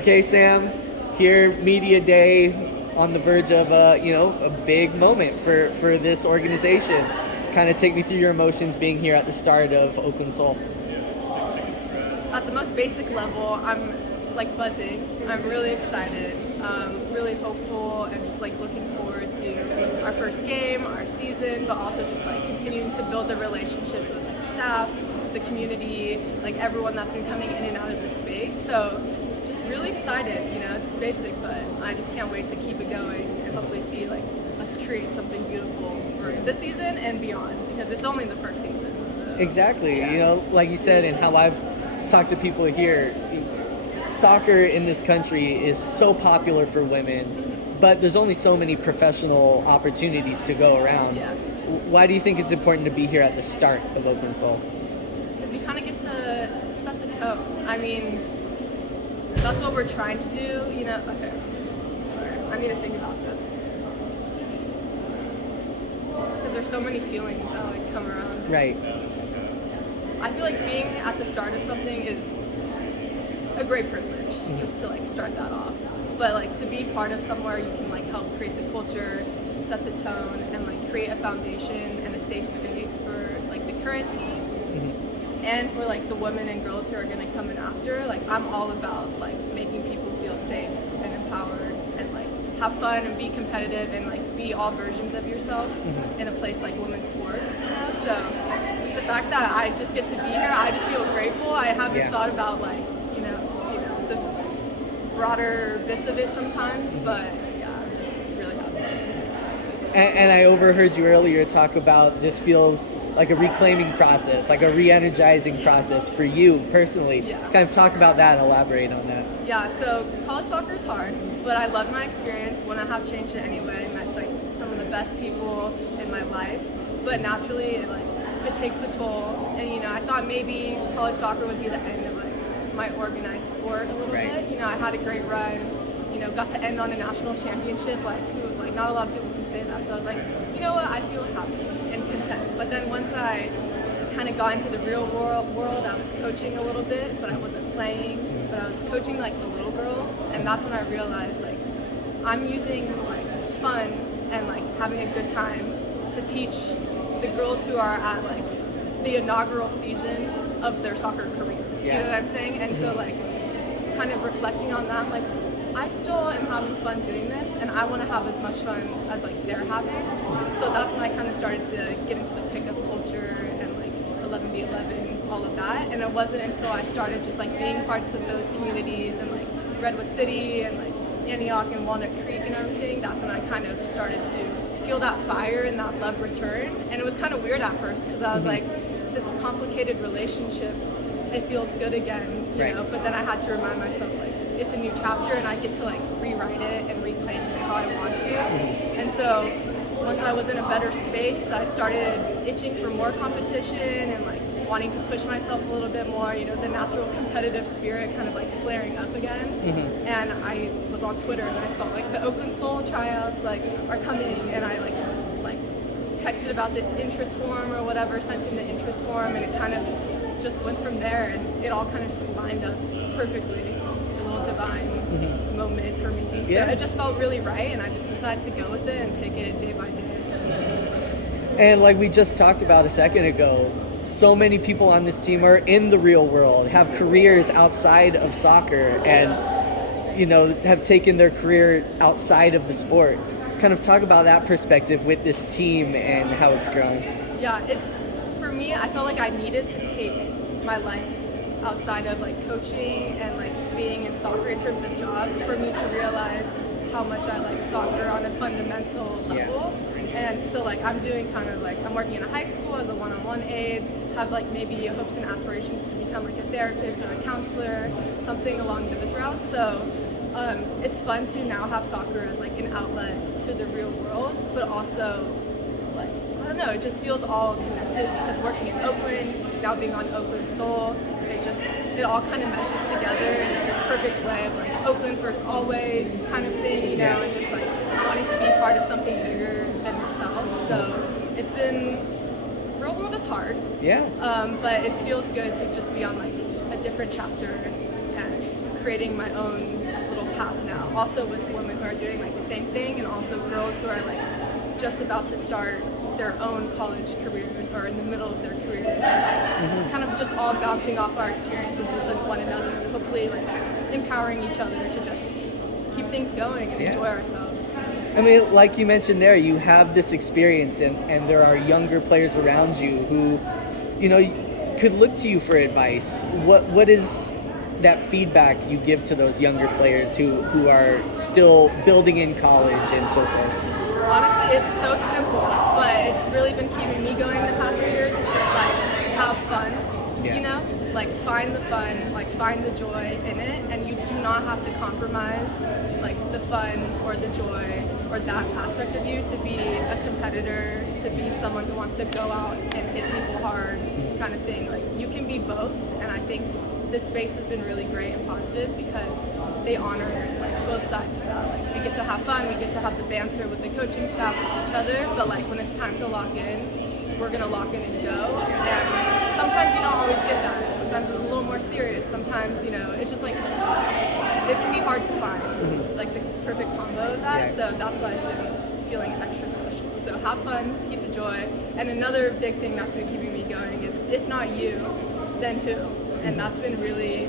Okay, Sam, here, media day, on the verge of a big moment for this organization. Kind of take me through your emotions being here at the start of Oakland Soul. At the most basic level, I'm like buzzing. I'm really excited, really hopeful, and just like looking forward to our first game, our season, but also just like continuing to build the relationships with the staff, the community, like everyone that's been coming in and out of the space. So just really excited. It's basic, but I just can't wait to keep it going and hopefully see like us create something beautiful for this season and beyond, because it's only the first season. So, Exactly. yeah. Like you said, and how I've talked to people here, soccer in this country is so popular for women, but there's only so many professional opportunities to go around. Yeah. Why do you think it's important to be here at the start of Oakland Soul? Because you kind of get to set the tone. I mean, that's what we're trying to do, Okay, sorry, I need to think about this. Because there's so many feelings that like come around. Right. I feel like being at the start of something is a great privilege, just to like start that off. But like to be part of somewhere you can like help create the culture, set the tone, and like create a foundation and a safe space for like the current team. And for like the women and girls who are going to come in after. Like I'm all about like making people feel safe and empowered and like have fun and be competitive and like be all versions of yourself in a place like women's sports, So the fact that I just get to be here, I just feel grateful. I haven't thought about like, the broader bits of it sometimes, but yeah, I'm just really happy. And I overheard you earlier talk about this feels like a reclaiming process, like a re-energizing process for you personally. Yeah. Kind of talk about that, elaborate on that. Yeah, so college soccer is hard, but I love my experience. When I have changed it anyway, met like some of the best people in my life, but naturally it takes a toll. And I thought maybe college soccer would be the end of like my organized sport a little bit. I had a great run. Got to end on a national championship. Like not a lot of people can say that. So I was like, you know what? I feel happy and content. But then once I kind of got into the real world, I was coaching a little bit, but I wasn't playing. But I was coaching like the little girls, and that's when I realized like I'm using like fun and like having a good time to teach the girls who are at like the inaugural season of their soccer career. Yeah. You know what I'm saying? And so like kind of reflecting on that, I'm like, I still am having fun doing this, and I want to have as much fun as like they're having. So that's when I kind of started to get into the pickup culture and like 11v11, all of that. And it wasn't until I started just like being parts of those communities and like Redwood City and like Antioch and Walnut Creek and everything, that's when I kind of started to feel that fire and that love return. And it was kind of weird at first because I was like, this complicated relationship, it feels good again, you know. But then I had to remind myself like it's a new chapter and I get to like rewrite it and reclaim it how I want to. And so once I was in a better space, I started itching for more competition and like wanting to push myself a little bit more, the natural competitive spirit kind of like flaring up again. And I was on Twitter and I saw like the Oakland Soul tryouts like are coming, and I like texted about the interest form or whatever, sent in the interest form, and it kind of just went from there, and it all kind of just lined up perfectly. A little divine moment for me. So it just felt really right, and I just decided to go with it and take it day by day. So. And like we just talked about a second ago, so many people on this team are in the real world, have careers outside of soccer, and have taken their career outside of the sport. Kind of talk about that perspective with this team and how it's grown. Yeah, for me, I felt like I needed to take my life outside of like coaching and like being in soccer in terms of job for me to realize how much I like soccer on a fundamental level. And so like I'm doing kind of like, I'm working in a high school as a one-on-one aide, have like maybe hopes and aspirations to become like a therapist or a counselor, something along those routes. So it's fun to now have soccer as like an outlet to the real world, but also like, I don't know, it just feels all connected because working in Oakland, now being on Oakland Soul, it all kind of meshes together in this perfect way of like Oakland first always kind of thing, and just like wanting to be part of something bigger than yourself. So it's been, real world is hard. Yeah. But it feels good to just be on like a different chapter and create creating my own little path now, also with women who are doing like the same thing, and also girls who are like just about to start their own college careers or in the middle of their careers, and like, kind of just all bouncing off our experiences with one another, hopefully like empowering each other to just keep things going and enjoy ourselves. I mean, like you mentioned there, you have this experience, and there are younger players around you who, you know, could look to you for advice. What is that feedback you give to those younger players who are still building in college and so forth? Honestly, it's so simple, but it's really been keeping me going the past few years. It's just like, have fun, you know? Like, find the fun, like, find the joy in it, and you do not have to compromise, like, the fun or the joy or that aspect of you to be a competitor, to be someone who wants to go out and hit people hard, kind of thing. Like, you can be both, and I think this space has been really great and positive because they honor like both sides of that. Like, we get to have fun, we get to have the banter with the coaching staff, with each other, but like when it's time to lock in, we're gonna lock in and go. And sometimes you don't always get that. Sometimes it's a little more serious. Sometimes, you know, it's just like, it can be hard to find like the perfect combo of that. So that's why it's been feeling extra special. So have fun, keep the joy. And another big thing that's been keeping me going is, if not you, then who? And that's been really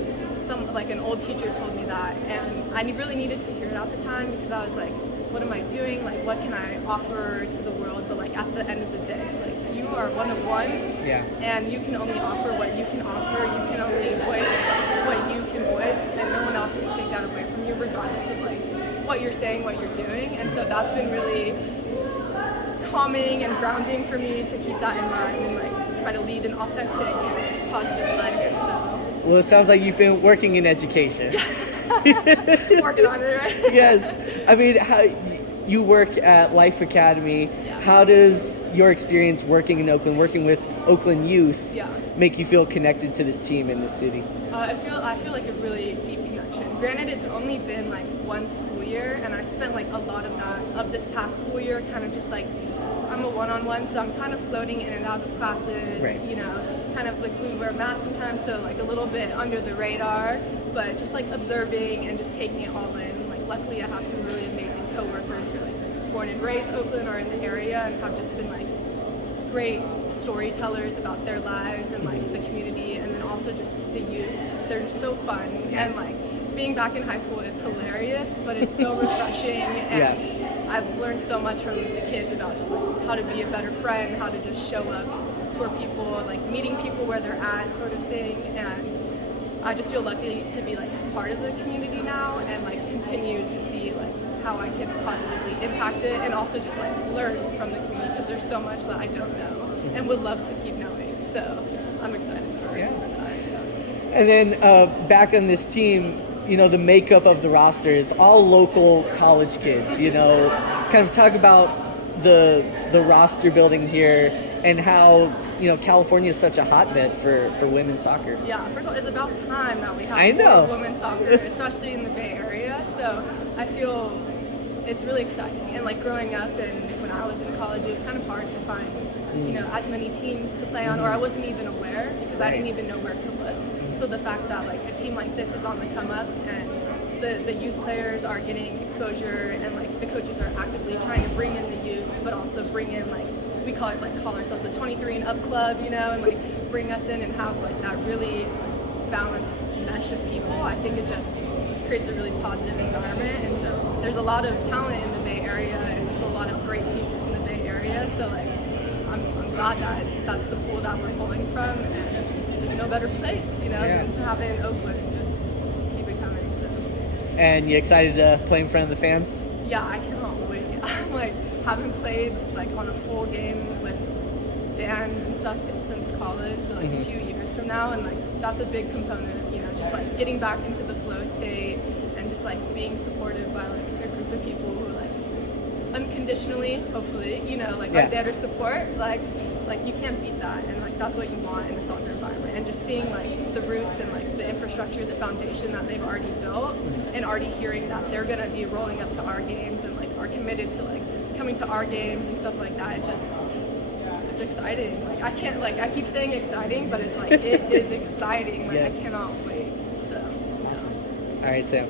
like an old teacher told me that, and I really needed to hear it at the time, because I was like, what am I doing? Like, what can I offer to the world? But like at the end of the day, it's like, you are one of one, and you can only offer what you can offer. You can only voice like, what you can voice, and no one else can take that away from you, regardless of like what you're saying, what you're doing. And so that's been really calming and grounding for me to keep that in mind and like try to lead an authentic, positive life. So. Well, it sounds like you've been working in education. Working on it, right? Yes. I mean, how you work at Life Academy. How does your experience working in Oakland, working with Oakland youth, make you feel connected to this team in the city? I feel like a really deep connection. Granted, it's only been like one school year, and I spent like a lot of that of this past school year kind of just like, I'm a one-on-one, so I'm kind of floating in and out of classes, you know, kind of like we wear masks sometimes, so like a little bit under the radar, but just like observing and just taking it all in. Like, luckily I have some really amazing coworkers who are like born and raised Oakland or in the area and have just been like great storytellers about their lives and like the community, and then also just the youth. They're just so fun, and like being back in high school is hilarious, but it's so refreshing, and I've learned so much from the kids about just like how to be a better friend, how to just show up for people, like meeting people where they're at, sort of thing. And I just feel lucky to be like part of the community now, and like continue to see like how I can positively impact it, and also just like learn from the community, because there's so much that I don't know and would love to keep knowing. So I'm excited for that. And then back on this team, you know, the makeup of the roster is all local college kids, you know. Kind of talk about the roster building here and how, you know, California is such a hotbed for women's soccer. Yeah, first of all, it's about time that we have more women's soccer, especially in the Bay Area. So I feel it's really exciting. And like growing up and when I was in college, it was kind of hard to find, you know, as many teams to play on, or I wasn't even aware because I didn't even know where to look. So the fact that like a team like this is on the come up, and the youth players are getting exposure, and like the coaches are actively trying to bring in the youth, but also bring in like, we call ourselves the 23 and up club, you know, and like bring us in and have like that really balanced mesh of people. I think it just creates a really positive environment, and so there's a lot of talent in the Bay Area, and there's a lot of great people in the Bay Area. So like I'm glad that that's the pool that we're pulling from, and there's no better place, you know, than to have it in Oakland and just keep it coming. So. And you excited to play in front of the fans? Yeah, I cannot wait. I'm like, haven't played like on a full game with fans and stuff since college, so like a few years from now, and like that's a big component, you know, just like getting back into the flow state and just like being supported by like a group of people who like unconditionally, hopefully, you know, like are there to support, like you can't beat that, and like that's what you want in a soccer environment. And just seeing like the roots and like the infrastructure, the foundation that they've already built, and already hearing that they're gonna be rolling up to our games and like are committed to like coming to our games and stuff like that, it's exciting. Like I keep saying exciting, but it's like it is exciting. Like I cannot wait. So All right, Sam.